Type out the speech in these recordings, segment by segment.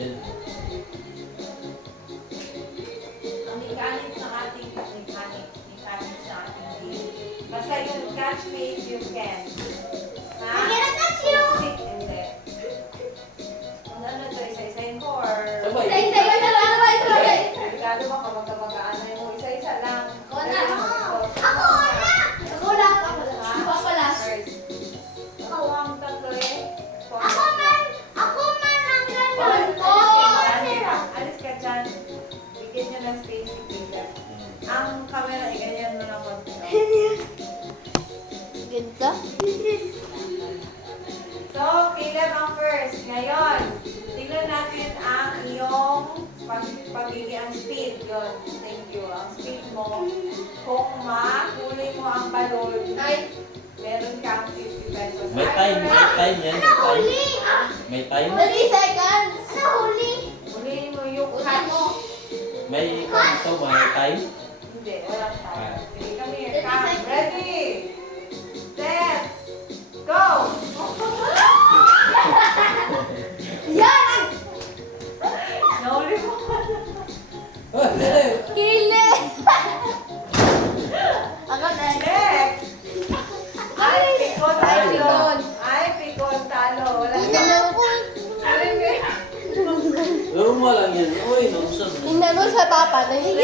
Yan. Ang mechanics ng ating mechanics ng ating game. Basta yung catch me if you can. Ha? I cannot touch you! Sit and then. Kung ano to, isa-isahin ko or... Sabay. Isa-isa lang, sabay-sabay. Delikado ba kapag kamag-ano mo? Isa-isa lang. Ako na. Ako na! Ako lang, ako lang. Ha? Ako pala. First. Ako ang tatlo eh. Ako man! Ako man ang Oh, ganyan! Oh, sira. Alis ka dyan. Bigyan nyo ng space si Peter. Ang camera, ganyan mo ng konti. Ganito? So, Caleb ang first. Ngayon, tingnan natin ang iyong pagiging speed. Yun. Thank you. Ang speed mo. Kung mahuli mo ang balon, Ay, meron kang 50 pesos. May time yan. May time. nahuli! May time. 30 seconds! Nahuli! Huliin mo yung cut mo. May kanto, may time. Hindi, walang time. Sige, come here. 30 Come. seconds. Ready? Set. Go! Yan! Nahuli mo. Oh, dali. Kili! Ako na. Next. Ay, pikon Ay, talo. pikon. Ay, pikon talo. Wala ka. Tingnan mo. Laro mo lang yan. Uy, nausap. Tingnan mo sa papa. Ready?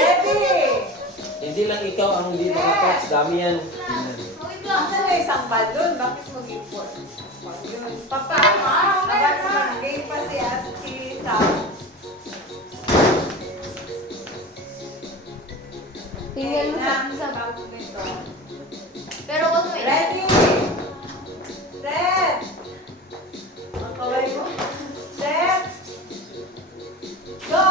Hindi lang ikaw ang hindi nakapatch. Dami yan. Tingnan. Asa na isang balon? Bakit mag-ipon? Yun. Papa, dapat mag-game pa si Sam. Tingnan mo Okay, sa na, bago nito. Pero wag mo Ready? Set! Ang kaway mo. Set! Go!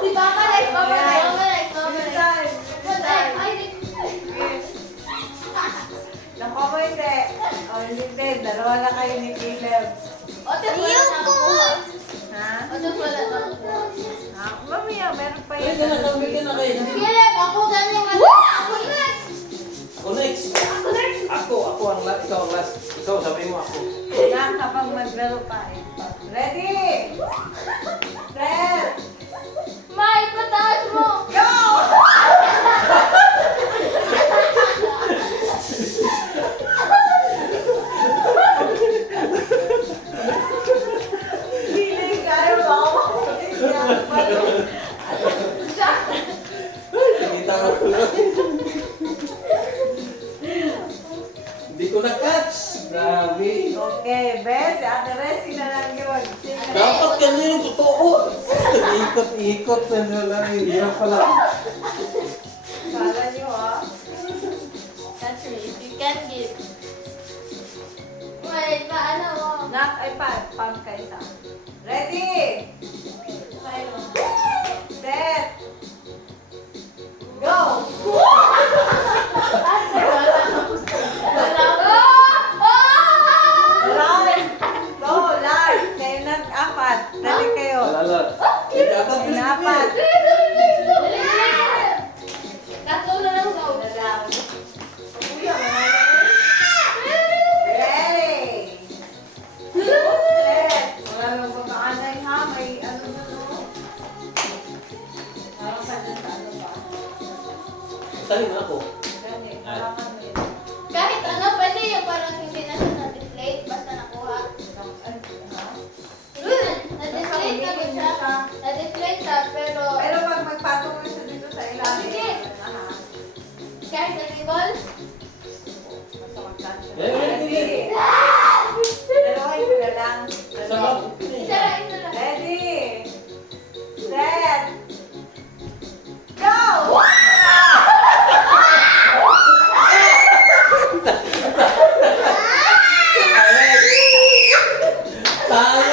Si Papa like, Papa like, Papa like, Papa Good like. time. Good time. Ay, Naku mo hindi. O, hindi din. Dalawa na kayo ni Caleb. Ayoko! Ha? Oto pala to. Ha? Mamaya, meron pa Ay, yan. ka na, kami ka na kayo. Philip, ako galing ako next! Ako next. Ako ang last. Ikaw ang last. Ikaw, sabi mo ako. Yan, kapag maglaro pa. Ready? Set! May, pataas mo! Go! Hiling ka rin ba ako? Nakita ko lang. Hindi ko na-catch. Grabe. Okay, Beth, Ate Resi na lang yun. Dapat kanya yung totoo. Ikot-ikot na lang. Hirap pala. Kala nyo ah. Catch me if you can give. Wait, paano mo? Knock iPad, pump kayo sa. Ready? Set! Go! Wala ko! Live! Go, live! Kayo nag-apat. Dali kayo. Alala. Dapat Kayo na apat. Tatlo na lang daw. Na lang. Kuya, ready? Set! Wala lang pagkaanay ha. May ano na no? Parang sa dyan sa ano ba? Talim ako. Ganyan, parang ano yun. Kahit ano, pwede yung parang hindi na siya na-deflate, basta nakuha. Na-deflate na siya. Na-deflate siya, pero Pero pag magpatong mo siya dito sa ilalim, Sige. aha. kahit na-revolve, Basta mag-touch siya. Ready? Dalawahin ko na lang. Sabab. isa lang, isa lang. Ready? Set! Go! Saya!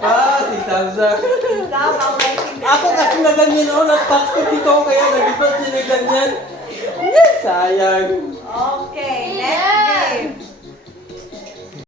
Ah, si Samsa. Stop ang lighting. Ako kasi na ganyan ako. Nag-pass ko dito kaya nag-ibat siya na ganyan. Sayang. Okay.